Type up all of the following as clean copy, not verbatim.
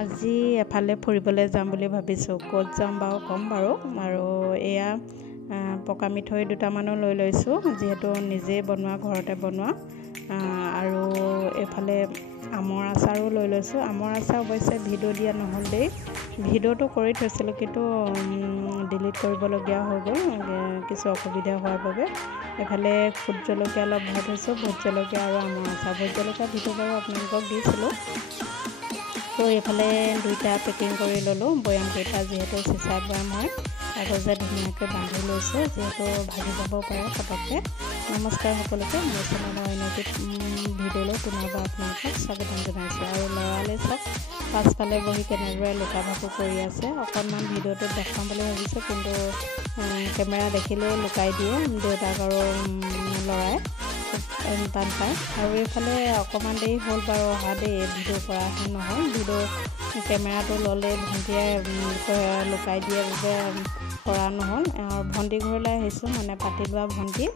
আজি এফালে ফুৰিবলৈ যাম বুলি ভাবিছোঁ। ক'ত যাম বাৰু ক'ম বাৰু। আৰু এয়া পকা মিঠৈ দুটামানো লৈ লৈছোঁ, যিহেতু নিজে বনোৱা, ঘৰতে বনোৱা। আৰু এইফালে আমৰ আচাৰো লৈ লৈছোঁ। আমৰ আচাৰ অৱশ্যে ভিডিঅ' দিয়া নহ'ল দেই। ভিডিঅ'টো কৰি থৈছিলোঁ, কিন্তু ডিলিট কৰিবলগীয়া হৈ গ'ল কিছু অসুবিধা হোৱাৰ বাবে। এইফালে ভোট জলকীয়া অলপ ভৰাই থৈছোঁ, ভোট জলকীয়া আৰু আমৰ আচাৰ। ভোট জলকীয়া ভিডিঅ' বাৰু আপোনালোকক দিছিলোঁ। তো এইফালে দুইটা পেকিং কৰি ল'লোঁ, বৈয়ামকেইটা যিহেতু চিচা বৈয়াম হয়। কাগজে ধুনীয়াকৈ বান্ধি লৈছোঁ, যিহেতু ভাগি যাব পাৰে পটককৈ। নমস্কাৰ সকলোকে, মোৰ চেনেলৰ অন্য এটি ভিডিঅ'লৈ পুনৰবাৰ আপোনালোকক স্বাগতম জনাইছোঁ। আৰু ল'ৰালে চাওক পাছফালে বহি কেনেদৰে লুকা ভাকু কৰি আছে। অকণমান ভিডিঅ'টোত দেখাম বুলি ভাবিছোঁ, কিন্তু কেমেৰা দেখিলেই লুকাই দিয়ে দেউতাক আৰু ল'ৰাই, টান পায়। আৰু এইফালে অকণমান দেৰি হ'ল বাৰু অহা দেই, ভিডিঅ' কৰা নহয়। ভিডিঅ' কেমেৰাটো ল'লে ভণ্টিয়ে লুকাই দিয়ে বাবে কৰা নহ'ল। ভণ্টি ঘৰলৈ আহিছোঁ, মানে পাতি লোৱা ভণ্টি,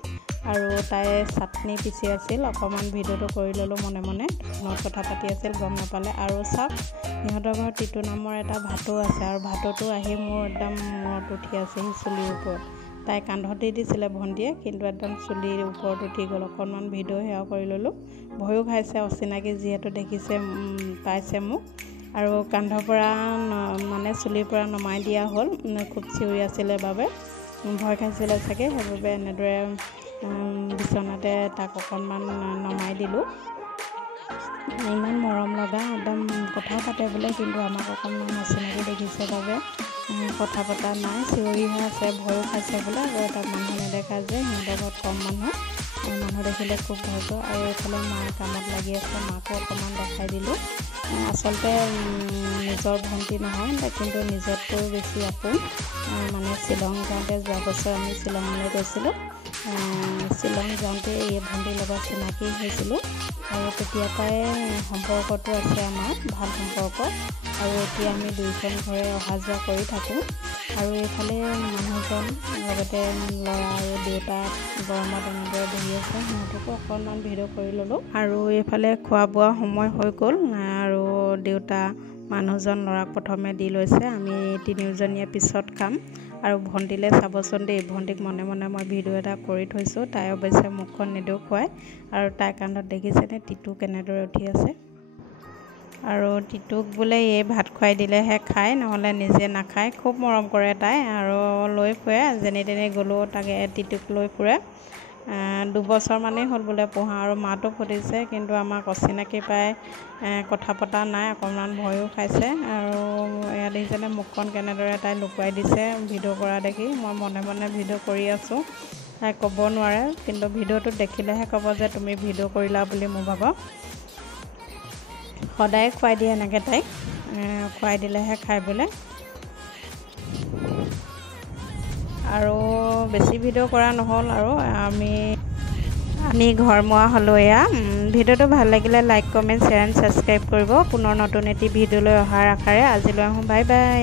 আৰু তাই চাটনি পিচি আছিল। অকণমান ভিডিঅ'টো কৰি ল'লোঁ মনে মনে, ফোনত কথা পাতি আছিল, গম নাপালে। আৰু চাওক সিহঁতৰ ঘৰত টিটু নামৰ এটা ভাটৌ আছে, আৰু ভাটৌটো আহি মোৰ একদম মূৰত উঠি আছেহি চুলিৰ ওপৰত। তাই কান্ধত দি দিছিলে ভণ্টিয়ে, কিন্তু একদম চুলিৰ ওপৰত উঠি গ'ল। অকণমান ভিডিঅ' সেয়া কৰি ল'লোঁ। ভয়ো খাইছে, অচিনাকি যিহেতু দেখিছে, পাইছে মোক। আৰু কান্ধৰ পৰা মানে চুলিৰ পৰা নমাই দিয়া হ'ল, খুব চিঞৰি আছিলে বাবে। ভয় খাইছিলে চাগে, সেইবাবে এনেদৰে বিচনাতে তাক অকণমান নমাই দিলোঁ। ইমান মৰম লগা, একদম কথাও পাতে বোলে, কিন্তু আমাক অকণমান অচিনাকি দেখিছে বাবে কথা পতা নাই, চিঞৰিহে আছে, ভয়ো খাইছে বোলে। আৰু তাত মানুহ নেদেখা যে, সিহঁতৰ ঘৰত কম মানুহ দেখিলে খুব ভয় কৰে। আৰু এইফালে মায়ে কামত লাগি আছে, মাকো অকণমান দেখাই দিলোঁ। আচলতে নিজৰ ভণ্টি নহয়, কিন্তু নিজতকৈ বেছি আপোন। মানে শ্বিলং যাওঁতে, যোৱা বছৰ আমি শ্বিলঙলৈ গৈছিলোঁ। শ্বিলং যাওঁতে এই ভণ্টিৰ লগত চিনাকি হৈছিলোঁ, আৰু তেতিয়াৰ পৰাই সম্পৰ্কটো আছে আমাৰ, ভাল সম্পৰ্ক। আৰু এতিয়া আমি দুইখন ঘৰে অহা যোৱা কৰি থাকোঁ। আৰু এইফালে মানুহজন, লগতে ল'ৰা আৰু দেউতা গৰমত এনেদৰে বহি আছে, সিহঁতকো অকণমান ভিডিঅ' কৰি ল'লোঁ। আৰু এইফালে খোৱা বোৱা সময় হৈ গ'ল, আৰু দেউতা মানুহজন ল'ৰাক প্ৰথমে দি লৈছে, আমি তিনিওজনীয়ে পিছত খাম। আৰু ভণ্টিলৈ চাবচোন দেই, ভণ্টিক মনে মনে মই ভিডিঅ' এটা কৰি থৈছোঁ। তাই অৱশ্যে মুখখন নেদেখুৱায়। আৰু তাইৰ কান্ধত দেখিছেনে টিটু কেনেদৰে উঠি আছে। আৰু টিটুক বোলে এই ভাত খুৱাই দিলেহে খায়, নহ'লে নিজে নাখায়। খুব মৰম কৰে তাই, আৰু লৈ ফুৰে, যেনি তেনি গ'লেও তাকে টিটুক লৈ ফুৰে। 2 বছৰমানেই হ'ল বোলে পোহা, আৰু মাতো ফুটিছে, কিন্তু আমাক অচিনাকি পাই কথা পতা নাই, অকণমান ভয়ো খাইছে। আৰু এয়া দেখিছেনে মুখখন কেনেদৰে তাই লুকুৱাই দিছে ভিডিঅ' কৰা দেখি। মই মনে মনে ভিডিঅ' কৰি আছোঁ, তাই ক'ব নোৱাৰে, কিন্তু ভিডিঅ'টোত দেখিলেহে ক'ব যে তুমি ভিডিঅ' কৰিলা বুলি মোৰ ভাগৰ। সদায় খুৱাই দিয়ে এনেকৈ তাইক, খুৱাই দিলেহে খাই বোলে। আৰু বেছি ভিডিঅ' কৰা নহ'ল, আৰু আমি ঘৰমুৱা হ'লোঁ। এয়া ভিডিঅ'টো ভাল লাগিলে like, comment, share and subscribe কৰিব। পুনৰ নতুন এটি ভিডিঅ'লৈ অহাৰ আশাৰে আজিলৈ আহোঁ, বাই বাই।